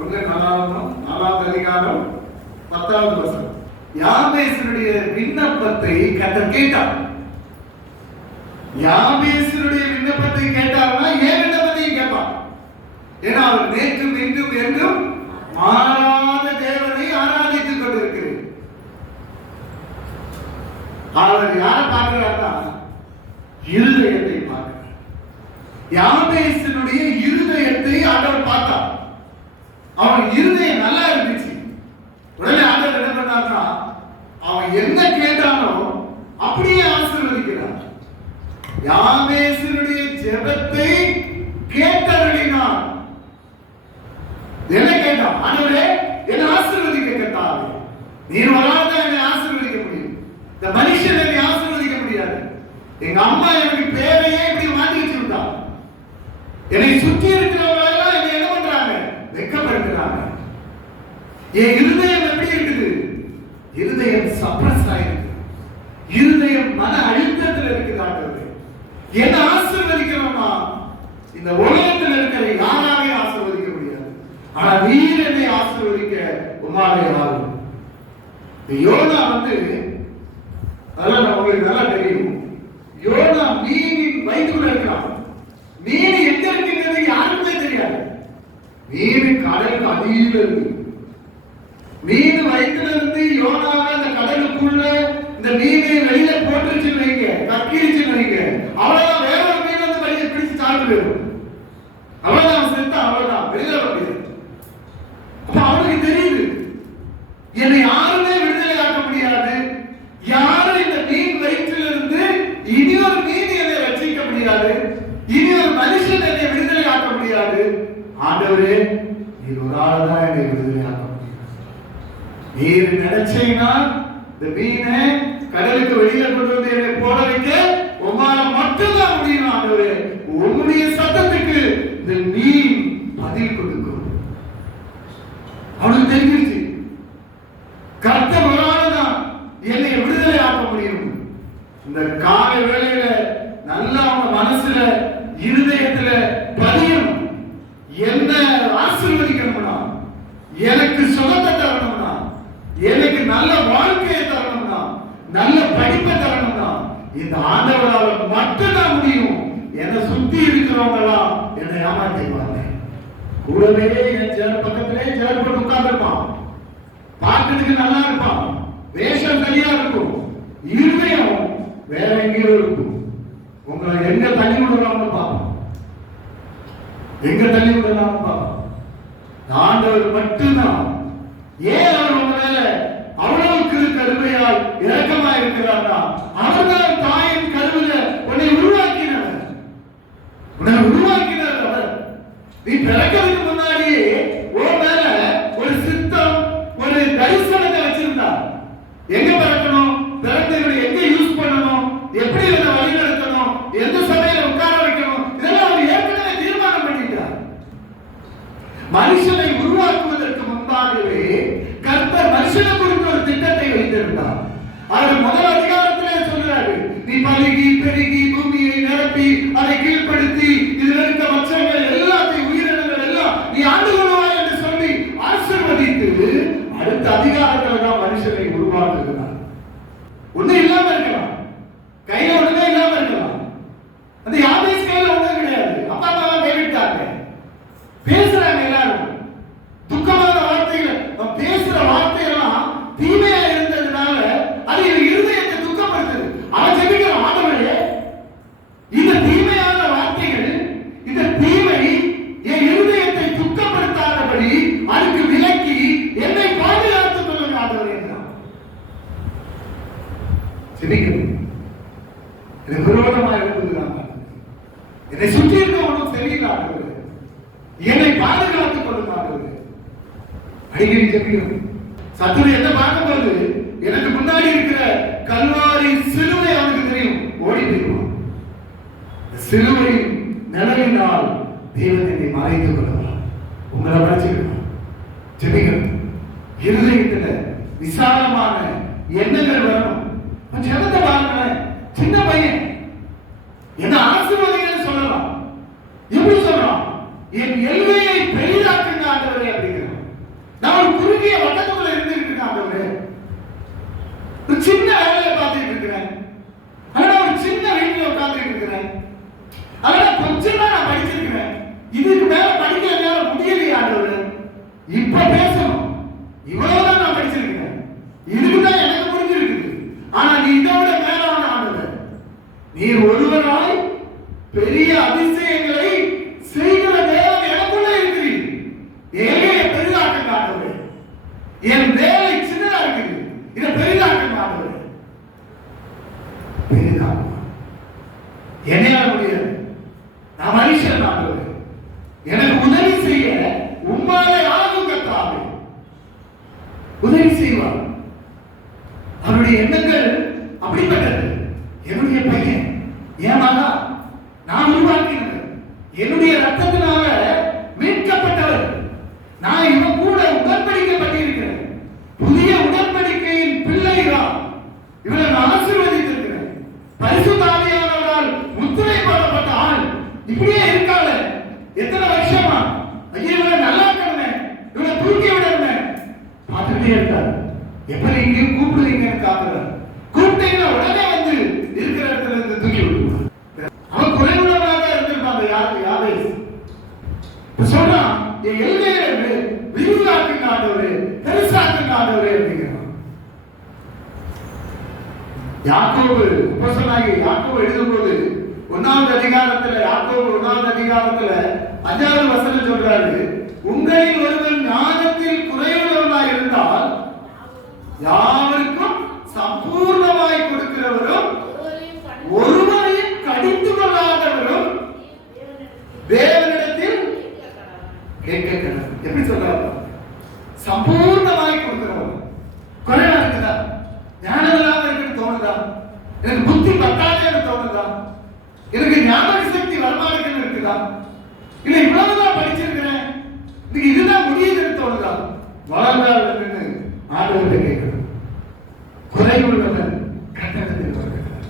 ஒன்று 4வது அதிகாரம் 10வது வசனம். யாபேசனுடைய விண்ணப்பத்தை கர்த்தர் கேட்டார். யாபேசனுடைய விண்ணப்பத்தை கேட்டார்னா ஏன் விண்ணப்பத்தையும் கேட்பார்? ஏன்னா அவர் நேற்றும் இன்றும் என்றும் மாறாத தேவனை ஆராதித்துக் கொண்டிருக்கிறார். அவர் யாரை பார்க்கிறார்னா இருதயத்தை பார்க்கிறார். யாபேசனுடைய இருதயத்தை ஆண்டவர் பார்த்தார். அவன் இருதயம் நல்லா இருந்துச்சு. உடனே ஆண்டவர் என்ன பண்ணார்னா அவன் என்ன கேட்டானோ அப்படியே ஆசீர்வதிக்கிறார். யாபேசனுடைய ஜெபத்தை கேட்டருளினார். என்ன கேட்டான்? ஆண்டவரே என்னை ஆசீர்வதிக்க கேட்டார். நீர் வராத என்னை ஆசீர்வதிக்க முடியும். இந்த மனுஷன் என்னை ஆசீர்வதிக்க முடியாது. எங்க அம்மா எனக்கு பேரையே இப்படி மாற்றி வச்சுட்டா. என்னை சுற்றி இருக்கிறவங்களெல்லாம் என்னை என்ன பண்றாங்க? வெட்கப்படுத்துறாங்க. என் இருதயம் எப்படி இருக்குது? இருதயம் சப்ரஸ் ஆயிருக்கு. இருதயம் மன அழுத்தத்தில் இருக்குது. ஆண்டவரே என்ன ஆசீர்வதிக்கணும்னா இந்த உலகத்தில் இருக்கிற யாராலே ஆசீர்வதிக்க முடியாது. ஆனா நீர் என்னை ஆசீர்வதிக்க உம்மாலே ஆகும். யோனா அதெல்லாம் உங்களுக்கு நல்லா தெரியும். யோனா மீனின் வயிற்றுல இருக்கிறான். மீன் எங்க இருக்கிறது யாருக்குமே தெரியாது. மீன் கடலுக்கு அடியில் இருக்கு. மீன் வயிற்றுல இருந்து யோனாவை அந்த கடலுக்குள்ள இந்த மீனை வெளியில போட்டுருச்சு வைங்க, கக்கிருச்சு வைங்க, அவ்வளவுதான். வேற ஒரு மீன் வந்து வெளியே பிடிச்சு சாப்பிட்டு போயிடும். அவ்வளவுதான், செத்தா அவ்வளவுதான், வெளியில முடியாது. அப்ப அவனுக்கு தெரியுது என்னை யாருமே விடுதலை ஆக்க முடியாது. யாரும் இந்த மீன் வயிற்றில் இருந்து இனி ஒரு மீன் என்னை ரட்சிக்க முடியாது. இனி ஒரு மனுஷன் என்னை விடுதலை ஆக்க முடியாது. ஆண்டவரே நீர் ஒரு ஆள் தான் என்னை விடுதலை ஆக்க முடியாது. நீர் நினைச்சீங்கன்னா இந்த மீனை கடலுக்கு வெளியில கொண்டு வந்து என்னை போட வைக்க உமால மட்டும்தான் முடியும். ஆண்டவரே உங்களுடைய சத்தத்துக்கு இந்த மீன் பதில் கொடுக்கும். அவனுக்கு தெரிஞ்சிருச்சு கர்த்தர் ஒரு ஆள் தான் என்னை விடுதலை ஆக்க முடியும். இந்த காலை வேளையில நல்லா அவங்க மனசுல இருதயத்துல பதியும். என்ன ஆசீர்வதிக்கணும்னா, எனக்கு சுகத்தை தரணும்னா, எனக்கு நல்ல வாழ்க்கையை தரணும்னா, நல்ல படிப்பை தரணும்னா இந்த ஆண்டவரால் மட்டும்தான் முடியும். என்னை சுத்தி இருக்கிறவங்களாம் என்னை ஏமாற்றிப்பாங்க. கூடவே என் சேர் பக்கத்திலே சேர் போட்டு உட்கார்ந்துருப்பான். பார்க்கறதுக்கு நல்லா இருப்பான், வேஷம் சரியா இருக்கும், இருதயம் வேற எங்கேயோ இருக்கும். உங்களை எங்க தள்ளி விடலாம்னு பார்ப்போம், எங்க தள்ளி விடலாம்னு பார்ப்போம். ஆண்டவர் மட்டும்தான். ஏன் அவர் உங்க மேல அவ்வளவுக்கு கருமையால் இரக்கமா இருக்கிறாரா? அவர்தான் தாயின் கருவில உன்னை உருவாக்கினார். உன்னை உருவாக்கினார் அவர். நீ பிறக்கிறதுக்கு முன்னாடியே உன் மேல ஒரு சித்தம், ஒரு தரிசனத்தை வச்சிருந்தார். எங்க பிறக்கணும், பிறந்தவரை எங்க யூஸ் பண்ணணும், எப்படி இதை வழிநடத்தணும், எந்த சபையில உட்கார வைக்கணும், இதெல்லாம் அவர் ஏற்கனவே தீர்மானம் பண்ணிட்டார். மனுஷனை உருவாக்குவதற்கு முன்பாகவே கர்த்தர் மனுஷனை குறித்து ஒரு திட்டத்தை வைத்திருந்தார். அவர் முதல் அதிகாரத்திலே சொல்றாரு, நீ பலுகி பெருகி பூமியை நிரப்பி அதை கீழ்ப்படுத்தி இதில் இருக்க மச்சங்கள் எல்லாத்தையும் உயிரினங்கள் எல்லாம் நீ ஆண்டு கொள்வாய் என்று சொல்லி ஆசீர்வதித்து அடுத்த அதிகாரத்துல தான் மனுஷனை உருவாக்குகிறார். ஒண்ணு இல்லாம இருக்கலாம், கையில ஒண்ணுமே இல்லாம இருக்கலாம். அந்த யாபேஸ் கையில ஒண்ணும் கிடையாது. அப்பா அம்மா கைவிட்டாங்க. பேசுறாங்க எல்லாரும் துக்கமான வார்த்தைகள். பேசுற வார்த்தையெல்லாம் தீமையா இருந்ததுனால அது இருதயத்தை துக்கப்படுத்துது. அவன் ஜெபிக்கிற ஆண்டவரே இந்த தீமையான வார்த்தைகள், இந்த தீமை என் இருதயத்தை துக்கப்படுத்தாதபடி அதுக்கு விலக்கி என்னை பாதுகாத்துக் கொள்ளுங்க ஆண்டவரே என்றான். ஜெபிக்கணும். இது விரோதமாக எழுதுகிறாங்க. என்னை சுற்றி இருக்க ஒன்றும் தெரியல ஆண்டவரே, என்னை பாதுகாத்துக் கொள்ளுங்க ஆண்டவரே. அடிக்கடி ஜெபிக்கணும். சத்துரு என்ன பார்க்கும்போது எனக்கு முன்னாடி இருக்கிற கல்வாரி சிலுவை அவனுக்கு தெரியும், ஓடி போயிடுவான். சிலுவை நிழலினால் தேவனை மறைத்துக் கொள்ளலாம். உங்களை மறைச்சுக்கணும். ஜெபிக்கணும். இருதயத்துல விசாலமான எண்ணங்கள் வரணும். ஜெபத்தை பாருங்களேன். சின்ன பையன் என்ன ஆசீர்வாதங்கள் சொல்லலாம். எப்படி சொல்லலாம்? என் எல்லையை பெரிதாக்குங்க ஆண்டவரே அப்படிங்கிறான். ஒரு குறுகிய வட்டத்துக்குள்ள இருந்துட்டு இருக்காங்க. ஒரு சின்ன வேலையை பார்த்துட்டு இருக்கிறேன், அதனால ஒரு சின்ன வீட்டில் உட்கார்ந்துட்டு இருக்கிறேன், அதனால கொஞ்சம் தான் நான் படிச்சிருக்கிறேன், இதுக்கு மேல படிக்க முடியலையா ஆண்டவரே? இப்ப பேசணும், இவ்வளவுதான் நான் படிச்சிருக்கிறேன், இதுக்குதான் எனக்கு முடிஞ்சிருக்கு. ஆனா நீ இதை விட மேலான ஆண்டவர், நீ ஒருவராய் பெரிய அதிசயங்களை செய்கிற தேவன் எனக்குள்ள இருக்கிறீர். ஏழையை பெரிதாக்குங்க ஆண்டவரே, என் வேலை சின்னதா இருக்குது, இதை பெரிதாக்குங்க ஆண்டவரே. பெரிதாக்குங்க, என்னையால முடியாது, நான் மனுஷன் ஆண்டவரே, எனக்கு உதவி செய்ய உம்மாலே ஆகும் கர்த்தாவே. உதவி செய்வார். அவருடைய எண்ணங்கள் அப்படிப்பட்டது. என்னுடைய பையன், என் மகா, நான் உருவாக்கினவர், என்னுடைய ரத்தத்தினால மீட்கப்பட்டவர், நான் இவன் கூட உடன்படிக்கப்பட்டிருக்கிறேன், புதிய உடன்படிக்கையின் பிள்ளைகள், இவரை நான் ஆசீர்வதித்திருக்கிறேன், பரிசுத்த ஆவியானவரால் முத்திரை போடப்பட்ட ஆள். இப்படியே இருக்கால எத்தனை வருஷமா? ஐயா இவரை நல்லா இருக்கணுமே, இவரை தூக்கி விடணுமே பார்த்துட்டே இருக்காரு. எப்படி இங்கேயும் கூப்பிடுறீங்கன்னு காத்துறாரு. கூப்பிட்டீங்கன்னா உடனே வந்து இருக்கிற இடத்துல இருந்து தூக்கி விட்டுருவார். அவன் குறைவுள்ளவராக இருந்திருப்பாங்க. யாரு சொன்னா என் எல்லையை விரிவாக்குங்க ஆண்டவரே, பெருசாக்குங்க ஆண்டவரே அப்படிங்கிறான். யாக்கோபு அப்போஸ்தலனாகிய யாக்கோபு எழுதும்போது 1வது அதிகாரத்துல, யாக்கோபு 1வது அதிகாரத்துல 5வது வசனம் சொல்றாரு, உங்களில் ஒருவன் ஞானத்தில் குறைவுள்ளவனாய் இருந்தால் யாருக்கும் சம்பூர்ணமாய் கொடுக்கிறவரும் ஒருவரையும் கடிந்து கொள்ளாதவரும் தேவனிடத்தில் கேட்க கடவுள். எப்படி சொல்றாரு? சம்பூர்ணமாய் கொடுக்கிறவர். குறைவா இருக்குதா? ஞானம் இல்லாம இருக்குன்னு தோணுதா? எனக்கு புத்தி பத்தாதுன்னு தோணுதா? எனக்கு ஞாபக சக்தி வரமாட்டேன்னு இருக்குதா? இல்ல இவ்வளவுதான் படிச்சிருக்கிறேன், இன்னைக்கு இதுதான் முடியுதுன்னு தோணுதா? வளர்ந்தால் ஆண்டவர்கிட்ட கேட்கணும். குறைவுள்ளவன் கட்டணத்தில் வருகிறார்,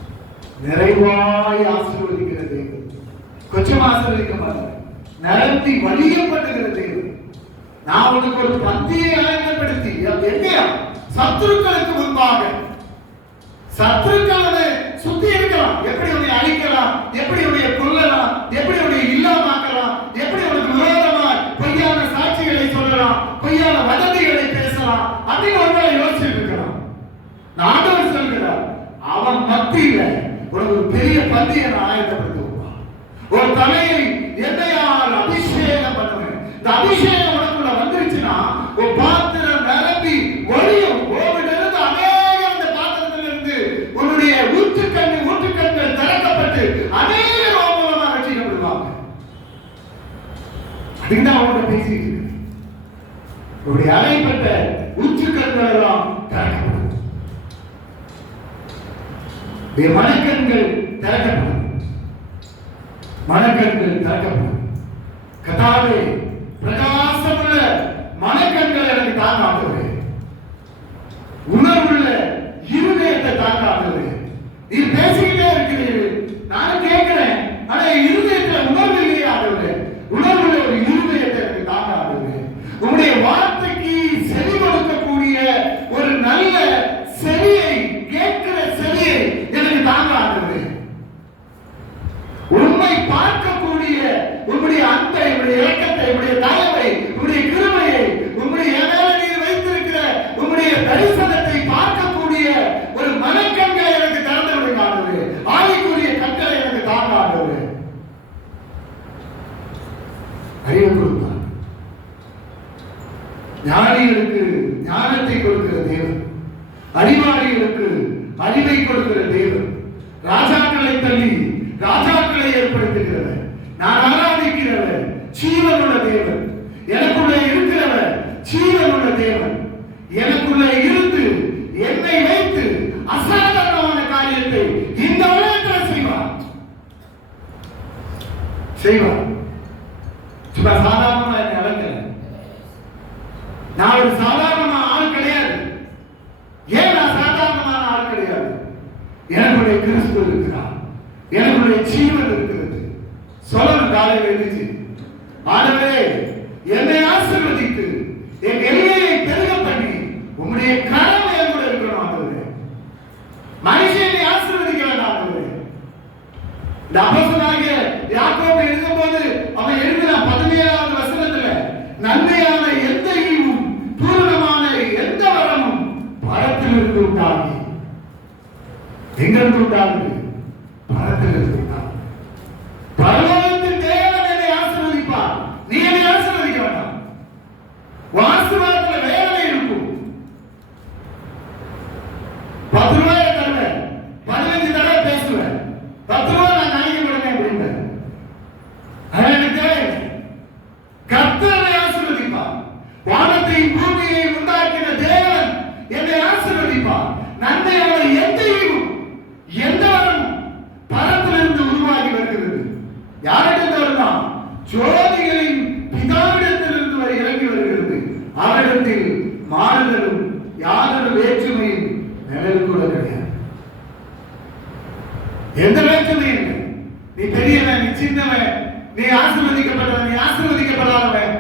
நிறைவாய் ஆசீர்வதிக்கிறது, கொஞ்சம் ஆசீர்வதிக்க மாட்டார், நிரம்பி வலியப்பட்டுகிறது. நான் உனக்கு ஒரு பந்தியை ஆயத்தப்படுத்தி எங்கேயா சத்துருக்களுக்கு முன்பாக, சத்துருக்களை சுத்தி இருக்கலாம், எப்படி உன்னை அழிக்கலாம், எப்படி உன்னை கொல்லலாம், எப்படி உன்னை இல்லாமக்கலாம், எப்படி உனக்கு விரோதமா பொய்யான சாட்சிகளை சொல்லலாம், பொய்யான வதந்திகளை பேசலாம் அப்படின்னு ஒன்றாக யோசிச்சுட்டு இருக்கலாம். ஆண்டவர் சொல்கிறார், அவன் மத்தியில உனக்கு ஒரு பெரிய பந்தியை நான் ஆயத்தப்படுத்துவான். ஒரு தலையை எண்ணெயால் அபிஷேகம் பண்ணுவேன். இந்த அபிஷேகம் உனக்குள்ள வந்துருச்சுன்னா ஒரு பாத்திரம் நிரம்பி ஒளியும். ஓவிலிருந்து அநேக இந்த பாத்திரத்திலிருந்து உன்னுடைய ஊற்றுக்கண்கள் திறக்கப்பட்டு அநேக மூலமாக ரட்சிக்கப்படுவாங்க. அதுக்குதான் அவங்களோட பேசிட்டு உடைய அறைப்பட்ட ஊற்றுக்கண்கள் எல்லாம் திறக்கப்படும், மனக்கண்கள் திறக்கப்படும், மனக்கண்கள் திறக்கப்படும். கர்த்தாவே, பிரகாசமுள்ள மனக்கண்கள் எனக்கு தாங்காதவரே, உணர்வுள்ள இருதயத்தை தாங்காதவரே. நீ பேசிக்கிட்டே இருக்கிறீர்கள், நானும் கேட்கிறேன், ஆனா இருதயத்துல உணர்வு இல்லையே ஆண்டவரே. உணர்வுள்ள ஒரு இருதயத்தை எனக்கு தாங்காதவரே. உங்களுடைய வார்த்தைக்கு செவி கொடுக்கக்கூடிய ஒரு நல்ல செவியை, கேட்கிற செவியை எனக்கு தாங்காதவரே. உண்மை பார்க்கக்கூடிய உங்களுடைய அன்பை, உங்களுடைய இரக்கத்தை, உங்களுடைய தயவை, உங்களுடைய கிருபையை, உங்களுடைய மேல நீர் வைத்திருக்கிற உங்களுடைய தரிசனத்தை பார்க்கக்கூடிய ஒரு மனக்கண்களை எனக்கு திறந்து விடுங்க ஆண்டவரே. ஆவிக்குரிய கண்களை எனக்கு தாங்க ஆண்டவரே. அறிவு கொடுத்தார். ஞானிகளுக்கு ஞானத்தை கொடுக்கிற தேவன், அறிவாளிகளுக்கு அறிவை கொடுக்கிற தேவன், ராஜாக்களை தள்ளி ராஜாக்களை ஏற்படுத்துகிறவர், நான் ஆராதிக்கிறவர் ஜீவனுள்ள தேவன், எனக்குள்ள இருக்கிறவர் ஜீவனுள்ள தேவன், எனக்குள்ள இருந்து என்னை வைத்து அசாதாரணமான காரியத்தை இந்த உலகத்தில் செய்வார். சும்மா சாதாரணமா என்னை அழைக்கல. நான் ஒரு சாதாரணமான ஆள் கிடையாது. ஏன் நான் சாதாரணமான ஆள் கிடையாது? எனக்குடைய கிறிஸ்து இருக்கிறார், எனக்குடைய ஜீவன் இருக்கிறது. சொல்லணும் காலையில் எழுதிச்சு, ஆண்டவரே என்னை ஆசீர்வதித்து என் எல்லையை இருந்து உண்டாகுது? பரத்திலிருந்து உண்டாகுது. பரலோகத்தின் தேவன் என்னை ஆசீர்வதிப்பார். நீ என்னை ஆசீர்வதிக்க வேண்டாம். ஆசீர்வாதத்துல வேதனை இருக்கும். 10 ரூபாயை தருவேன், 15 தடவை பேசுவேன், 10 ரூபாய் நான் நாளைக்கு விடுவேன் அப்படின்பேன். கர்த்தரை ஆசீர்வதிப்பார். வானத்தையும் பூமியையும் உண்டாக்கின தேவன் என்னை ஆசீர்வதிப்பார். நன்மையான எந்த ஈவும் எந்த வரமும் பரத்திலிருந்து உருவாகி வருகிறது. யாரிடத்தில் வரலாம்? ஜோதிகளின் பிதாவிடத்திலிருந்து இறங்கி வருகிறது. அவரிடத்தில் மாறுதலும் யாதொரு வேற்றுமையும் நிழல் கூட கிடையாது. எந்த வேற்றுமையும் இல்லை. நீ பெரியவன், நீ சின்னவன், நீ ஆசீர்வதிக்கப்பட்டவன், நீ ஆசீர்வதிக்கப்படாதவன்,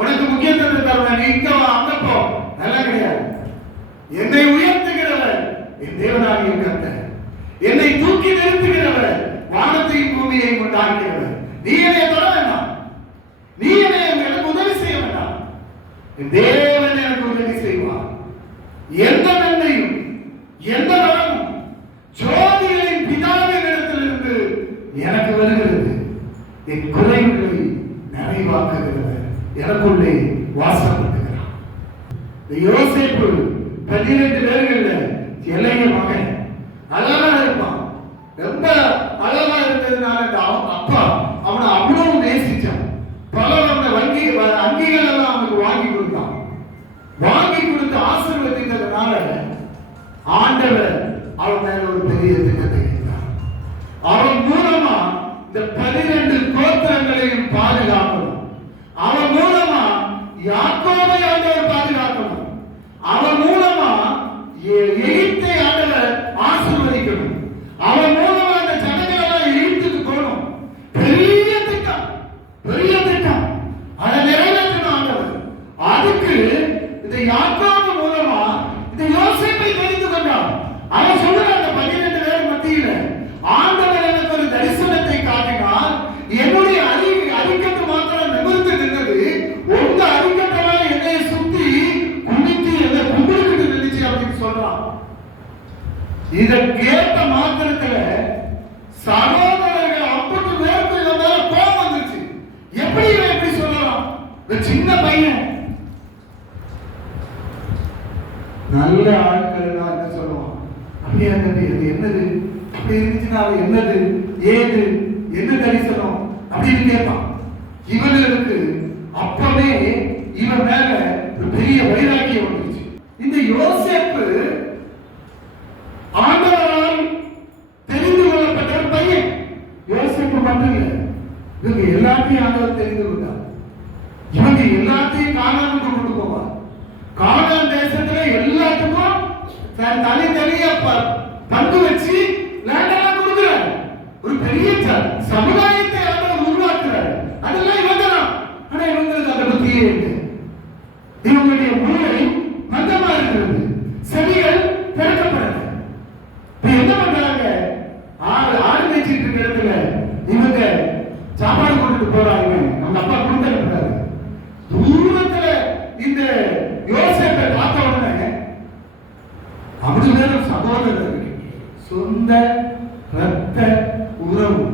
உனக்கு முக்கியத்துவம் தருவன், நீ இங்க அங்க போ, நல்லா கிடையாது. என்னை உயர்த்துகிறவர் என் தேவனாகிய கர்த்தர். என்னை தூக்கி நிறுத்துகிறவர் வானத்தையும் பூமியையும் உண்டாக்கிறவர். நீ என்னை தொட வேண்டாம், நீ எனக்கு உதவி செய்ய வேண்டாம். என் தேவன் எனக்கு உதவி செய்வார். எந்த நன்மையும் எந்த வரமும் ஜோதிகளின் பிதாவின் இடத்திலிருந்து எனக்கு வருகிறது. என் குறைகளை நிறைவாக்குகிறவர் எனக்குள்ளே வாசம் பண்ணுகிறார். யோசேப்பு 12 பேர்கள்ல இளைய மகன், அழகா இருப்பான். ரொம்ப அழகா இருந்ததுனால அப்பா அவனை அவ்வளவு நேசிச்சான். பல அங்கிகள் எல்லாம் அவனுக்கு வாங்கி கொடுத்தான். வாங்கி கொடுத்து ஆசீர்வதித்ததுனால ஆண்டவர் அவன் மேல ஒரு பெரிய திட்டத்தை இருந்தார். அவன் மூலமா இந்த 12 கோத்திரங்களையும் பாதுகாக்கணும். அவன் மூலமா யாக்கோபை ஆண்டவர் பாதுகாக்கணும். அவன் மூலமா எகிப்தை ஆண்டவர் ஆசீர்வதிக்கணும். அவன் மூலமா அந்த ஜனங்கள் எல்லாம் எகிப்துக்கு போகணும். பெரிய திட்டம், பெரிய திட்டம். அதை நிறைவேற்றணும் ஆண்டவர். அதுக்கு இந்த யாக்கோபு மூலமா இந்த யோசேப்பை தெரிந்து கொண்டான். அவன் சொல்ற அந்த 12 பேர் மத்தியில ஆண்டவர் எனக்கு ஒரு தரிசனத்தை காட்டினார். என்னுடைய அடிக்கட்டு மாத்திரம் நிமிர்ந்து நின்றது. உங்க அடிக்கட்டெல்லாம் என்னை சுத்தி குனித்து என்னை கும்பிடுக்கிட்டு நின்றுச்சு அப்படின்னு சொல்றான். இதை கேட்ட மாத்திரத்துல சகோதரர்கள் 50 பேருக்கு இவன் மேல கோபம் வந்துருச்சு. எப்படி இவன் எப்படி சொல்லலாம்? சின்ன பையன், நல்ல ஆட்கள் எல்லாம் என்ன சொல்லுவான்? அப்படியே அது என்னது அப்படி இருந்துச்சுன்னா அது என்னது ஏது என்ன தரிசனம் அப்படின்னு கேட்பான். இவனுக்கு அப்பவே இவன் மேல ஒரு பெரிய வைராக்கியம் வந்துருச்சு. இந்த யோசேப்பு ஆண்டவரால் தெரிந்து கொள்ளப்பட்ட ஒரு பையன். யோசேப்பு மட்டும் இல்லை, இவங்க எல்லாத்தையும் ஆண்டவர் தெரிந்து கொண்டார். இவங்க எல்லாத்தையும் கானானுக்கு கொண்டு போவார். கானான் தேசத்துல எல்லாத்துக்கும் தனித்தனியா பங்கு வச்சு லேண்டெல்லாம் கொடுக்கிறார். ஒரு பெரிய சமுதாயத்தை ஆண்டவர் உருவாக்குறார். அதெல்லாம் இவங்க தான். ஆனா இவங்களுக்கு அதை பத்தியே இல்லை. இவங்களுடைய மூளை மந்தமா இருக்கிறது, செடிகள் திறக்கப்படல. என்ன பண்றாங்க? ஆடு மேய்ச்சிட்டு இருக்கிற இடத்துல இவங்க சாப்பாடு கொண்டுட்டு போறாங்க. அவங்க அப்பா கொடுத்தாரு. தூரத்துல இந்த யோசேப்பை பார்த்த உடனே அப்படி வேற சகோதரர், சொந்த ரத்த உறவு,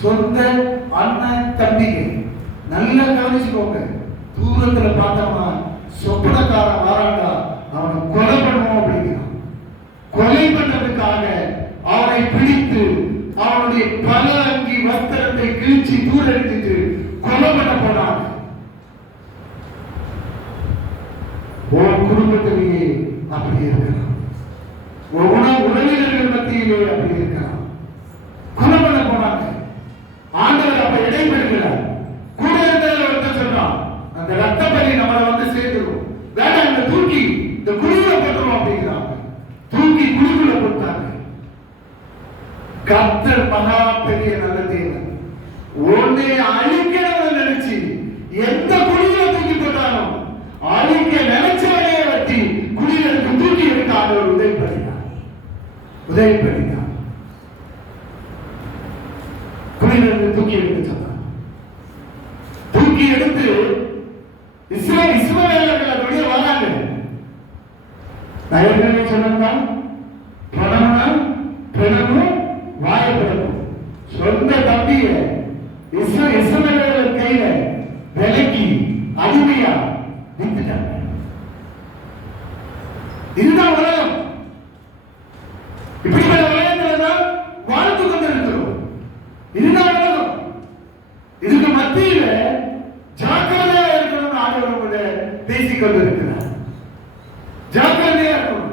சொந்த அண்ணன் தம்பிங்க. நல்லா கவனிச்சுக்கோங்க. தூரத்துல பார்த்தோம்னா சொப்பனக்காரன் வராண்டா அவனை கொலை பண்ணுவோம் அப்படிங்கிறான். கொலை பண்றதுக்காக அவனை பிடித்து அவனுடைய பல அங்கி வஸ்திரத்தை கிழிச்சு தூரடித்து கொலை பண்ண போனாங்க. உன் குடும்பத்திலேயே அப்படி இருக்கலாம், உறவினர்கள் மத்தியிலே அப்படி இருக்கலாம். கொலை பண்ண போனாங்க. ஆண்டவர் அப்ப இடைபெறுகிறார். கூட இருந்ததில் ஒருத்தர் சொல்றான், அந்த ரத்த பலி நம்மளை வந்து சேர்ந்துடும், வேண்டாம் இந்த தூக்கி இந்த குழிக்குள்ள போட்டுரும் அப்படிங்கிறாங்க. தூக்கி குழிக்குள்ள போட்டாங்க. கர்த்தர் மகா பெரிய நல்ல தேவன். உன்னை அழிக்கணும்னு நினைச்சு எந்த குழியில தூக்கி போட்டாலும் அழிக்க நினைச்சவனே வட்டி குழியில தூக்கி எடுக்க ஆண்டவர் உதவி பண்ணினார். குழியில தூக்கி எடுக்க சொன்னார். தூக்கி எடுத்து இஸ்ரவேலர்கள் அப்படியே வராங்க. நான் ஏற்கனவே சொன்னா பணமும் தம்பிய இஸ்ரவேலர் கையில விலக்கி அடிமையா வித்துட்டாங்க. இதுதான் உலகம். இப்படிப்பட்ட உலகத்துல தான் வாழ்ந்து கொண்டிருக்கிறோம். இதுதான் உலகம். இதுக்கு மத்தியில ஜாக்கிரதையா இருக்கணும்னு ஆண்டவரோட பேசிக் கொண்டிருக்கிறார். ஜாக்கிரதையா இருக்கணும்.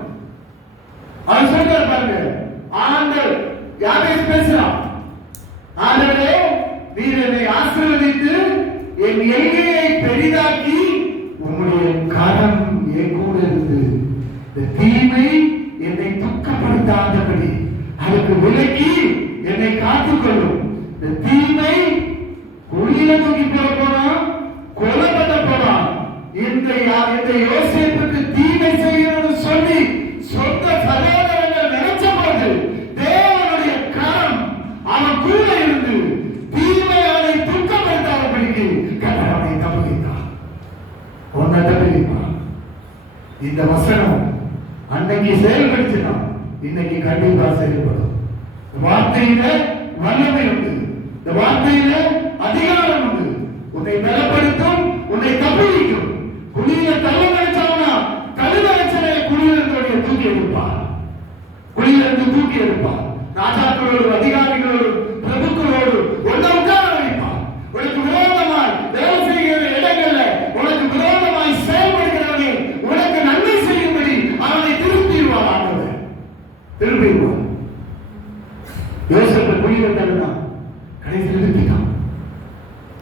அவர் சொல்றார் பாருங்க, ஆண்டவர் யாரை பேசுறான்? ஆண்டவரே, நீர் என்னை ஆசீர்வதித்து என் எல்லையை பெரிதாக்கி உம்முடைய கரம் என் கூட இருந்து இந்த தீமை என்னை துக்கப்படுத்தாதபடி அதுக்கு விலக்கி என்னை காத்துக்கொள்ளும். இந்த தீமை குழியில தூக்கி போனா, கொலை பண்ண போறான். இந்த யோசேப்புக்கு தீமை செய்யணும்னு சொல்லி சொந்த சகோதரர்கள் நினைச்ச போது தேவனுடைய கரம் அவன் கூட இருந்து தீமை அவனை துக்கப்படுத்தாதபடிக்கு கர்த்தர் அவனை தப்புவித்தார். ஒன்ன தப்புவிப்பான். இந்த வசனம் அன்னைக்கு செயல்படுத்தினா இன்னைக்கு கண்டிப்பா செயல்படும். வார்த்தையில வல்லமை உண்டு. இந்த வார்த்தையில அதிகாரம் உண்டு. உன்னை பலப்படுத்தும், உன்னை தப்புவிக்கும். குழியில தள்ள நினைச்சாங்கன்னா கழுதரைச்சலை குழியிலிருந்து தூக்கி எடுப்பார். குழியிலிருந்து தூக்கி எடுப்பார். ராஜாக்களோடு, அதிகாரிகளோடு, பிரபுக்களோடு ஒன்றை உட்கார வைப்பார். உனக்கு விரோதமாய் வேலை செய்கிற இடங்கள்ல உனக்கு விரோதமாய் செயல்படுகிறவனே உனக்கு நன்மை செய்யும்படி அவனை திருப்பிடுவார். ஆண்டவர் திருப்பிடுவார். யோசேப்பு குழியில தள்ளினான், கடைசியில் நிறுத்திட்டான்.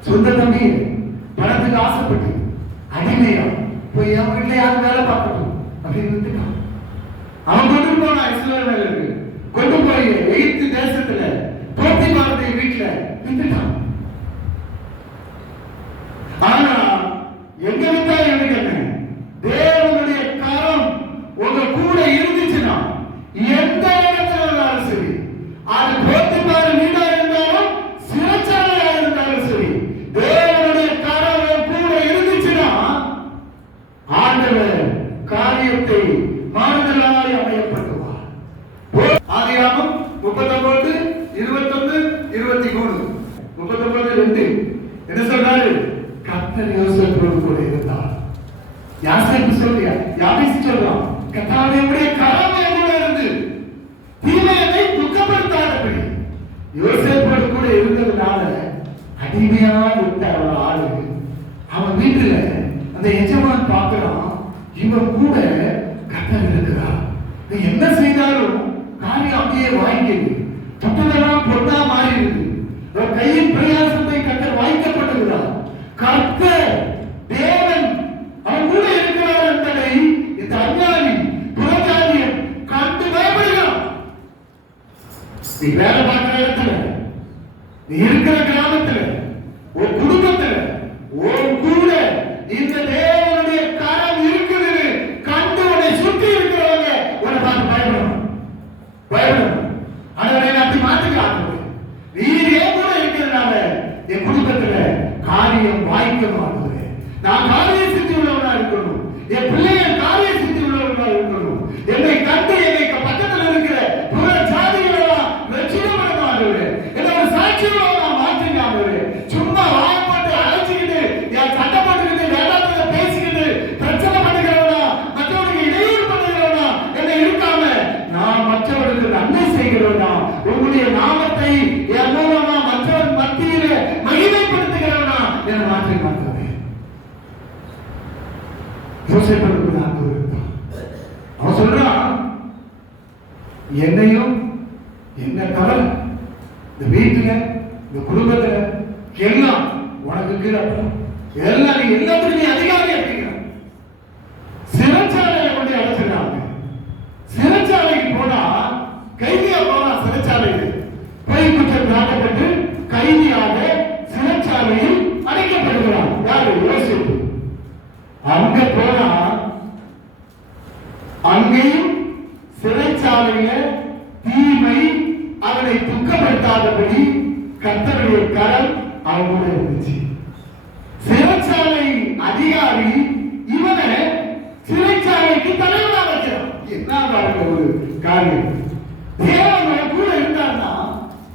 சொந்த தம்பி பணத்துக்கு ஆசைப்பட்டு அடிமையா போய் அவன் வீட்டுல யாரும் வேலை பார்க்கணும் அப்படின்னு விட்டுட்டான். அவன் கொண்டு போனா இஸ்ரவேலுக்கு கொண்டு போய் எகிப்து தேசத்துல போத்திபாருடைய வீட்டுல விட்டுட்டான். ஆனா எங்க விட்டா எனக்கு தேவனுடைய கரம் உங்க கூட இருந்துச்சுன்னா எந்த இடத்துல இருந்தாலும் சரி, அது போத்திபாரு வீடா இருந்தாலும் சிறைச்சாலையா இருந்தாலும் சரி, தேவனுடைய கரம் கூட இருந்துச்சுன்னா ஆண்டவர் காரியத்தை மாறுதலாய் அமையப்படுவார். ஆதியாகமம் 39, 21, 23, 39:2 என்ன சொல்றாரு? கர்த்தர் யோசேப்போடு கூட இருந்தார். யாசேப்பு சொல்றியா? யாபேசு சொல்றான், கர்த்தருடைய கரம் என் கூட இருந்து தீமையை துக்கப்படுத்தாதபடி. யோசேப்போடு கூட இருந்ததுனால அடிமையா இருந்த அவன் ஆளு அவன் வீட்டுல அந்த எஜமான் பார்க்கிறான், இவன் கூட கர்த்தர் இருக்கிறார். என்ன செய்தாலும் காரியம் அப்படியே வாய்க்கிறது. தொட்டதெல்லாம் பொண்ணா மாறிடுது. கையின் பிரயாசத்தை கர்த்தர் வாய்க்கப்படுகிறார். கர்த்தர் தேவன் அவன் கூட இருக்கிறார் என்பதை இந்த அஞ்ஞானி புறஜாதியன் கண்டு பயப்படுகிறான். நீ வேலை பார்க்கிற இடத்துல, நீ இருக்கிற கிராமத்துல, ஒரு குடும்பத்துல, ஒரு கூட இந்த தேவனுடைய கரம் இருக்குது கண்டு உன்னை சுற்றி இருக்கிறவங்க உன்னை பார்த்து பயப்படணும். ஆனா அப்படி மாத்துக்கலாம். நீர் ஏன் கூட இருக்கிறதுனால என் குடும்பத்துல காரியம் வாய்க்கணும். ஆகுது நான் காரிய சித்தி உள்ளவனா இருக்கணும். என் பிள்ளைகள் காரிய சித்தி உள்ளவனா இருக்கணும். என்னை கண்டு என்னை பக்கத்துல இருக்கிற புற ஜாதிகளெல்லாம் லட்சியமாக என்னோட சாட்சிகளா மாற்றிக்காம சும்மா வாய்ப்பாட்டு அழைச்சிக்கிட்டு என் சட்டை போட்டுக்கிட்டு வேண்டாத பேசிக்கிட்டு பிரச்சனை பண்ணுகிறவனா, மற்றவனுக்கு இடையூறு பண்ணுகிறவனா என்ன இருக்காம நான் மற்றவர்களுக்கு நன்மை செய்கிறவனா, உங்களுடைய நாமத்தை என் மூலமா மற்றவன் மத்தியில மகிமைப்படுத்துகிறவனா என மாற்றி மாற்றுவேன். யோசேப்புக்கு ஆண்டவர் இருந்தான். அவன் சொல்றான், என்னையும் என்ன தவிர இந்த வீட்டுல இந்த குடும்பத்துல எல்லாம் உனக்கு கீழே எல்லாம் நீ எல்லாத்துக்கும் நீ அதிகாரி அப்படிங்கிற. சிறைச்சாலையை கொண்டு அடைச்சிருக்காங்க. சிறைச்சாலைக்கு போனா கைதியா போனா சிறைச்சாலையில் பொய் குற்றம் சாட்டப்பட்டு கைதியாக சிறைச்சாலையில் அடைக்கப்படுகிறான். யாரு? யோசேப்பு. அங்க போனா அங்கேயும் சிறைச்சாலையில தீமை அவனை துக்கப்படுத்தாதபடி கர்த்தருடைய கரம் அவனோட இருந்துச்சு. சிறைச்சாலை அதிகாரி இவனை சிறைச்சாலைக்கு தலைவனாக வைக்கிறான். என்ன பாருங்க ஒரு காரியம். தேவன் கூட இருந்தான்னா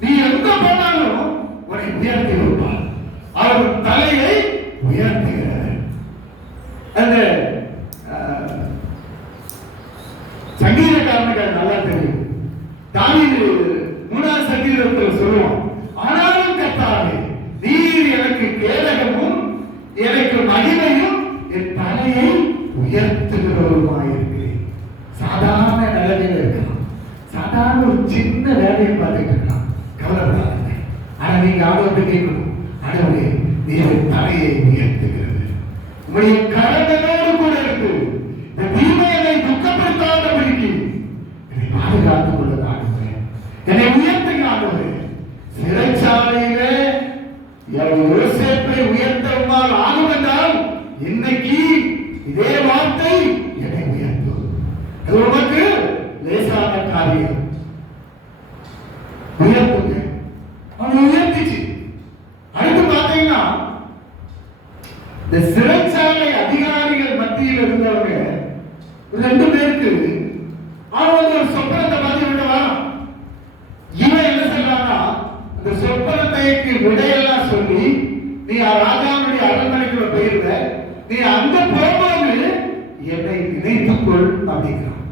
நீ எங்க போனாலும் உன்னை அந்த சங்கீதக்காரனுக்கு நல்லா தெரியும். தாவீது 3ஆம் சங்கீதத்தில் சொல்லுவான், ஆனாலும் கர்த்தாவே நீர் எனக்கு கேடகமும் எனக்கு மகிமையும் என் தலையை உயர்த்துகிறவருமாயிருக்கிறேன். சாதாரண நிலைமையில இருக்கலாம், சாதாரண ஒரு சின்ன வேலையை பார்த்துட்டு இருக்கலாம், கவலைப்படாதீங்க. ஆனா நீங்க ஆண்டவர்கிட்ட கேட்கணும், ஆண்டவரே நீர் தலையை உயர்த்துகிறது, உங்களுடைய கரங்களோடு கூட இருக்கு, இந்த தீமையை துக்கப்படுத்தாதபடிக்கு என்னை பாதுகாத்துக் கொள்ள ஆண்டவரே, என்னை உயர்த்துங்க ஆண்டவரே. சிறைச்சாலையிலே யோசேப்பை உயர்த்தவுமால் ஆகும் என்றால் இன்னைக்கு இதே வார்த்தை என்னை உயர்த்தும். அது உனக்கு லேசான காரியம். உயர்த்துங்க, அவனை உயர்த்திச்சு. அடுத்து பார்த்தீங்கன்னா இந்த சிறைச்சாலை அதிகாரிகள் மத்தியில் இருந்தவங்க 2 பேருக்கு அவங்க ஒரு சொப்பனத்தை பார்த்து விடவா. இவன் என்ன சொல்றான்னா, அந்த சொப்பனத்தைக்கு விடையெல்லாம் சொல்லி நீ ராஜாவுடைய அரண்மனைக்குள்ள போயிருந்த, நீ அங்க போகும்போது என்னை நினைத்துக்கொள் அப்படிங்கிறான்.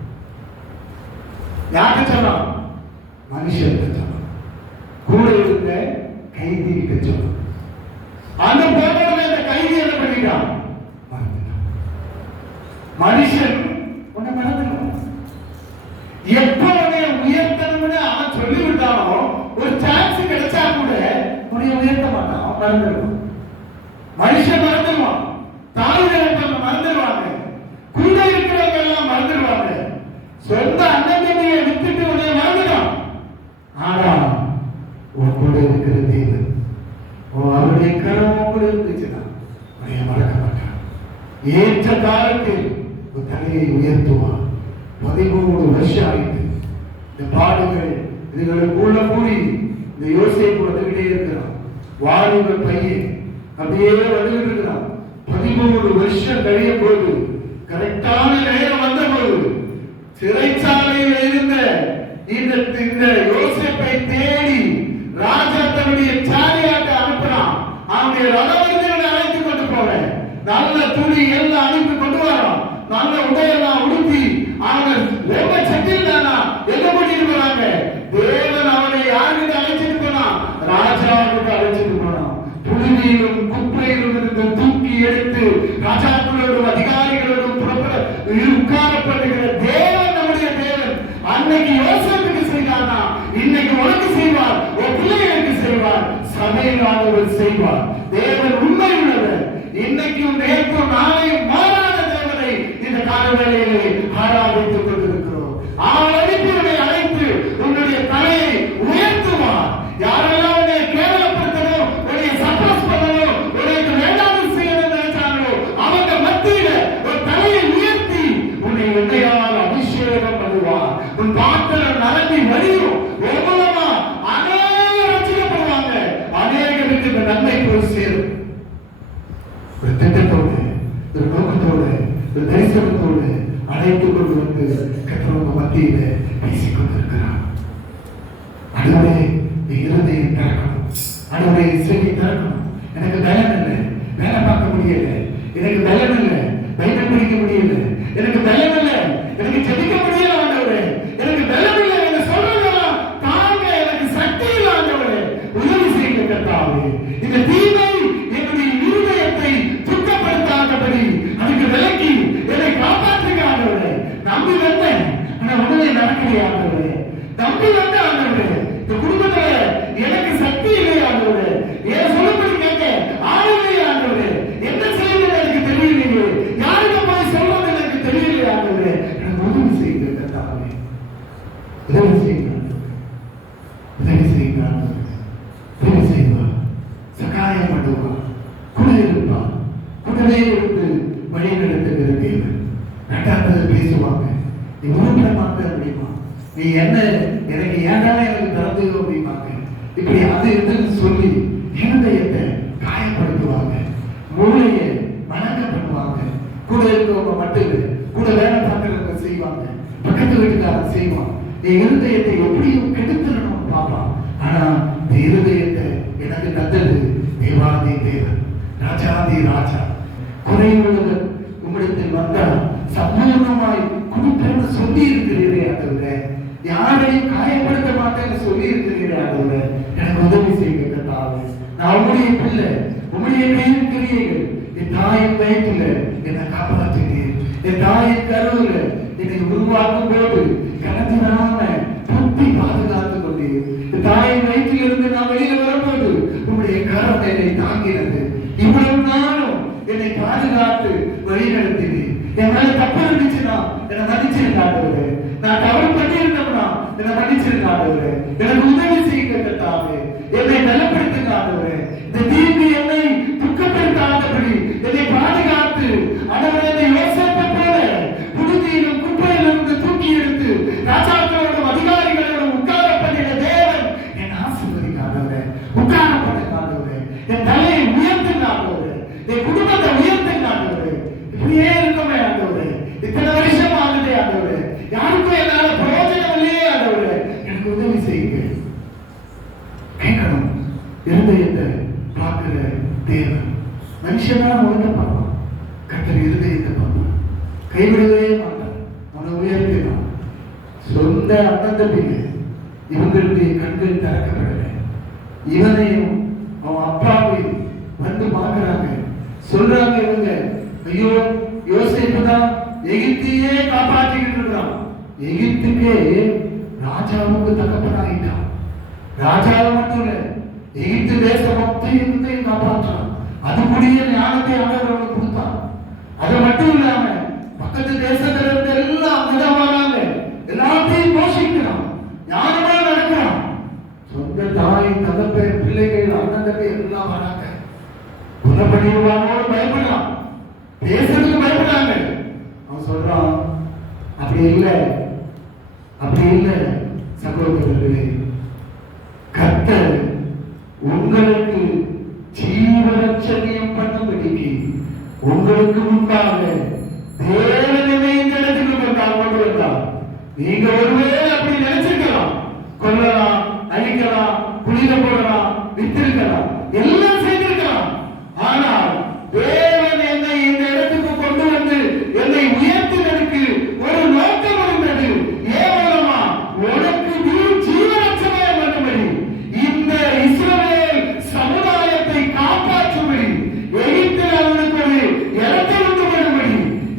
யார்கிட்ட சொன்னான்? மனுஷன் சொன்னான், கூட இருந்த கைதி கிட்ட சொன்னான். அந்த போட்டோல இந்த கைதி என்ன பண்ணிட்டான்? மனுஷன் உன்னை மறந்துடுவான். எப்ப உன்னை உயர்த்தணும்னு அவன் சொல்லிவிட்டானோ, ஒரு சான்ஸ் கிடைச்சா கூட உன்னை உயர்த்த மாட்டான், அவன் மறந்துடுவான். மனுஷன் மறந்துடுவான், தாய் தகப்பன் மறந்துடுவாங்க, கூட இருக்கிறவங்க எல்லாம் மறந்துடுவாங்க, சொந்த அண்ணன் தம்பியை விட்டுட்டு உன்னை மறந்துடும். ஆனா உன் கூட இருக்கிற தேவன், அவருடைய கரம் கூட இருந்துச்சுன்னா உன்னை மறக்க மாட்டான். ஏற்ற காலத்தில் உன் தலையை உயர்த்துவான். 13 வருஷம் ஆயிட்டு இந்த பாடுகள் இதுகளுக்குள்ள கூடி இந்த யோசேப்பு வந்துகிட்டே இருக்கிறான். வாலிப பையன் அப்படியே வந்துகிட்டு இருக்கிறான். 13 வருஷம் கழிய போது கரெக்டான நேரம் வந்த போது சிறைச்சாலையில் இருந்த இந்த யோசேப்பை தேடி ராஜா தன்னுடைய சாரியாட்டை அனுப்புறான். அவனுடைய ரதவர்களை அழைத்து கொண்டு போறேன், நல்ல துணி எல்லாம் அனுப்பி கொண்டு வரான், நல்ல உடையெல்லாம் உடுத்தி அவங்க ரொம்ப சட்டில் தானா எங்க பண்ணிட்டு போறாங்க. தேவன் அவனை யாருக்கு அழைச்சிட்டு போனான்? ராஜாவுக்கு அழைச்சிட்டு போனான். புழுதியிலும் குப்பையிலும் இருந்து தூக்கி எடுத்து ராஜாக்களோடும் அதிகாரிகளோடும் உட்காரப்படுகிற தேவன் நம்முடைய தேவன். அன்னைக்கு யோசேப்புக்கு செய்தானா, இன்னைக்கு உனக்கு செய்வார், உன் பிள்ளைகளுக்கு செய்வார், சபையில் ஆண்டவர் செய்வார். தேவன் உண்மை உள்ளவர். இன்னைக்கும் நேற்றும் நாளையும் மாறாத தேவனை இந்த காலவேளையிலே ஆராதித்துக் கொண்டிருக்கிறோம். அவன் அனுப்பியவனை அழைத்து உன்னுடைய தலையை உயர்த்துவார். யாரெல்லாம் உன்னை கேவலப்படுத்தணும், உன்னை சப்ரஸ் பண்ணணும், உனக்கு வேண்டாம் செய்யணும் நினைச்சாங்களோ அவங்க மத்தியில ஒரு தலையை உயர்த்தி உன்னை எண்ணெயால் அபிஷேகம் பண்ணுவார். உன் பாத்திரம் நிரம்பி வழியும். எவ்வளவா அநேக ரட்சிக்கப்படுவாங்க, அநேகருக்கு இந்த நன்மை போய் சேரும். ஒரு திட்டத்தோடு, ஒரு நோக்கத்தோடு, ஒரு தரிசனத்தோடு அழைத்துக் கொண்டு வந்து கர்த்தர் மத்தியில பேசிக் கொண்டிருக்கிறார். அதுவரை இருதயம் திறக்கணும், அதுவரை செவி திறக்கணும். எனக்கு பலம் இல்லை, வேலை பார்க்க முடியல, எனக்கு பலம் இல்லை, பைபிள் படிக்க முடியல, எனக்கு பலம் இல்லை, எனக்கு ஜெபிக்க முடியல ஆண்டவரே, எனக்கு பலம் இல்லை, எனக்கு சொல்றதெல்லாம் தாங்க, எனக்கு சக்தி இல்லை ஆண்டவரே, உதவி செய்யுங்க கர்த்தாவே. இந்த தீமை என்னுடைய இருதயத்தை துக்கப்படுத்தாதபடி அதுக்கு விலக்கி என்னை காப்பாற்றுங்க ஆண்டவரே. நம்பி வந்தேன், ஆனா உடனே நடக்கலையே ஆண்டவரே. நம்பி வந்த ஆண்டவரே, இந்த குடும்பத்துல எனக்கு சக்தி இல்லை ஆண்டவரே, ஏன் சொல்லப்படி கேட்க ஆள் இல்லை ஆண்டவரே, என்ன செய்யணும் எனக்கு தெரியலையே, யாருக்கு போய் சொல்றது எனக்கு தெரியலையே ஆண்டவரே, எனக்கு உதவி செய்யுங்க கர்த்தாவே, உதவி செய்யுங்க, உதவி செய்யுங்க ஆண்டவரே, உதவி செய்வா, சகாயம் பண்ணுவா, கூட இருப்பா, கூடவே இருந்து வழி நடத்துகிற தேவன். 2வது பேசுவாங்க, நீ உருப்பட மாட்ட அப்படிமா, நீ என்ன எனக்கு ஏன்டாலும் எனக்கு திறந்து அப்படிமாங்க. இப்படி அது எதுன்னு சொல்லி இருதயத்தை காயப்படுத்துவாங்க, மூளையை வணங்க பண்ணுவாங்க. கூட இருக்கவங்க மட்டும் இல்லை, கூட வேலை பார்க்கறவங்க செய்வாங்க, பக்கத்து வீட்டுக்காரன் செய்வான். நீ இருதயத்தை எப்படியும் கெடுத்துடணும் பார்ப்பான். ஆனா இந்த இருதயத்தை எனக்கு தந்தது தேவாதி தேவன், ராஜாதி ராஜா, குறைவுள்ளவர், உங்களுடைய யாரையும் காயப்படுத்த மாட்டேன்னு சொல்லி இருக்கிறீர்கள். எனக்கு உதவி செய்யுங்க கர்த்தாவே. நான் உம்முடைய பிள்ளை, உம்முடைய கையின் கிரியைகள். என் தாயின் வயிற்றுல என்னை காப்பாற்றினீர். என் தாயின் கருவுல என்னை உருவாக்கும் போது கடத்தினாம புத்தி பாதுகாத்துக் கொண்டீர். என் தாயின் வயிற்றிலிருந்து நான் வெளியில வரும்போது உம்முடைய கரம் என்னை தாங்கினது. இவ்வளவு நாளும் என்னை பாதுகாத்து வழிநடத்தினீர். என் மேல தப்பு இருந்துச்சுன்னா என்னை மன்னிச்சிருக்காண்டவரே. நான் தவறு பண்ணியிருந்தோம்னா என்னை மன்னிச்சிருக்காண்டவரே. எனக்கு உதவி செய்யுங்க கர்த்தாவே. என்னை பலப்படுத்துங்காண்டவரே. இந்த தீங்கு என்னை துக்கப்படுத்தாதபடி என்னை பாதுகாத்து ஆண்டவரே, என்னை யோசேப்பை போல புழுதியிலும் குப்பையிலிருந்து தூக்கி எடுத்து ராஜாக்களோடும் அதிகாரிகளோடும் உட்கார பண்ணின தேவன் என்னை ஆசீர்வதிக்காண்டவரே. உட்கார பண்ணுங்காண்டவரே. என் தலையை உயர்த்துங்காண்டவரே. என் குடும்பத்தை உயர்த்துங்காண்டவரே. இப்படியே இருக்குமே ஆண்டவரே. இத்தனை வருஷம் ஆகுதே ஆண்டவரே. யாருக்கும் என்னால பிரயோஜனம் இல்லையே ஆண்டவரே. எனக்கு உதவி செய்யுங்க. கேட்கணும். இருதயத்தை பார்க்கிற தேவன் மனுஷனா உலக பார்ப்பான். கர்த்தர் இருதயத்தை பார்ப்பான். கைவிடவே மாட்டான். அவனை உயர்த்தினான். சொந்த அண்ணன் தம்பிங்க இவங்களுடைய கண்கள் திறக்கப்படலை. இவனையும் அவன் அப்பாவையும் வந்து பார்க்கிறாங்க. சொல்றாங்க இவங்க, ஐயோ யோசேப்பு தான் எகிப்தையே காப்பாற்றிக்கிட்டு இருக்கிறான். எகிப்துக்கே ராஜாவுக்கு தகப்பனாயிட்டான். ராஜாவை மட்டும் இல்ல, எகிப்து தேசம் மொத்தத்தையும் காப்பாற்றான். அதுக்குரிய ஞானத்தை அவர்களுக்கு கொடுத்தான். அது மட்டும் இல்லாம பக்கத்து தேசத்துல இருந்து எல்லாம் விதமானாங்க. எல்லாத்தையும் போஷிக்கிறான். ஞானமா நடக்கிறான். சொந்த தாய் தகப்ப பிள்ளைகள் அண்ணன் தம்பி எல்லாம் வராங்க. குணப்படிவானோடு பயப்படலாம். பேசுறதுக்கு பயப்படாங்க. அவன் சொல்றான், அப்படி இல்லை, அப்படி இல்லை சகோதரர்களே. கர்த்தர் உங்களுக்கு ஜீவரட்சணியம் பண்ணும்படிக்கு உங்களுக்கு முன்பாக தேவனை இந்த இடத்துக்கு கொண்டு வந்தார். நீங்க ஒருவேளை அப்படி நினைச்சிருக்கலாம். கொல்லலாம், அழிக்கலாம், குளிர போடலாம், வித்திருக்கலாம், எல்லாம் செய்திருக்கலாம். ஆனால் தேவன் என்னை இந்த இடத்துக்கு கொண்டு வந்து என்னை உயர்த்தினதுக்கு ஒரு நோக்கம் இருந்தது. ஏவலமா உனக்கு நீ ஜீவரட்சணியம் பண்ணும்படி, இந்த இஸ்ரவேல் சமுதாயத்தை காப்பாற்றும்படி, எகிப்தில் அவனுக்கு ஒரு இடத்தை உண்டு பண்ணும்படி,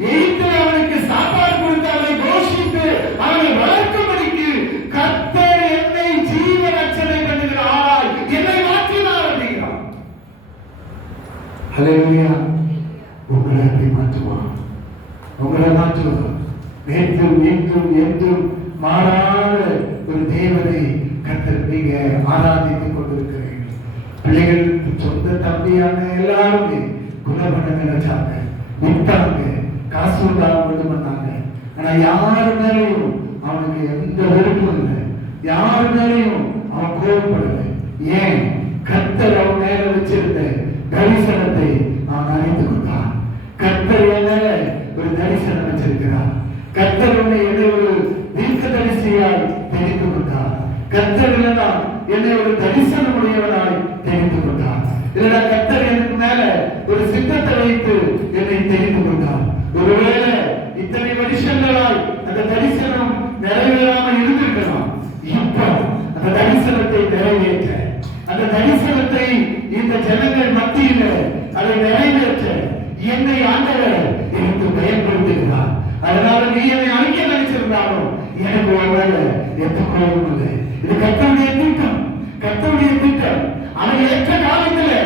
எகிப்தில் அவனுக்கு சாப்பாடு கொடுத்து அவனை போஷித்து அவனை வளர்க்கும்படிக்கு கர்த்தர் என்னை ஜீவரட்சணை பண்ணுகிற ஆளாய் என்னை மாற்றினார் அப்படிங்கிறான். ஹல்லேலூயா. உங்களை அப்படி மாற்றுவான். உங்களை மாற்றுவான். நேற்றும் இன்றும் என்றும் மாறாத ஒரு தேவனை கர்த்தர் நீங்க ஆராதித்துக் கொண்டிருக்கிறீர்கள். பிள்ளைகள் சொந்த தம்பியான எல்லாருமே குணப்பட நினைச்சாங்க, விட்டாங்க, காசு உண்டாக பண்ணாங்க. ஆனா யாரு மேலையும் அவனுக்கு எந்த வெறுப்பும் இல்லை. யாரு மேலையும் அவன் கோபப்படலை. ஏன்? கர்த்தர் அவன் மேல வச்சிருந்த தரிசனத்தை அவன் அறிந்து கொண்டான். கர்த்தர் மேல ஒரு தரிசனம் வச்சிருக்கிறார். கர்த்தர் என்னை ஒரு தீர்க்க தரிசியாய் தெரிந்து கொண்டார். கர்த்தர் என்னை ஒரு தரிசனம் உடையவனாய் தெரிந்து கொண்டார். இல்லைனா கர்த்தர் எனக்கு மேல ஒரு சித்தத்தை வைத்து என்னை தெரிந்து கொண்டார். ஒருவேளை இத்தனை வருஷங்களாய் அந்த தரிசனம் நிறைவேறாமல் இருந்திருக்கலாம். இப்ப அந்த தரிசனத்தை நிறைவேற்ற, அந்த தரிசனத்தை இந்த ஜனங்கள் மத்தியில் அதை நிறைவேற்ற என்னை ஆண்டவர் எனக்கு பயன்படுத்துகிறார். அதனால நீ என்னை அழிக்க நினைச்சிருந்தாலும் எனக்கு ஒருவேளை எந்த கோபமும் இல்லை. இது கர்த்தருடைய திட்டம், கர்த்தருடைய திட்டம். அவன் ஏற்ற காலத்தில்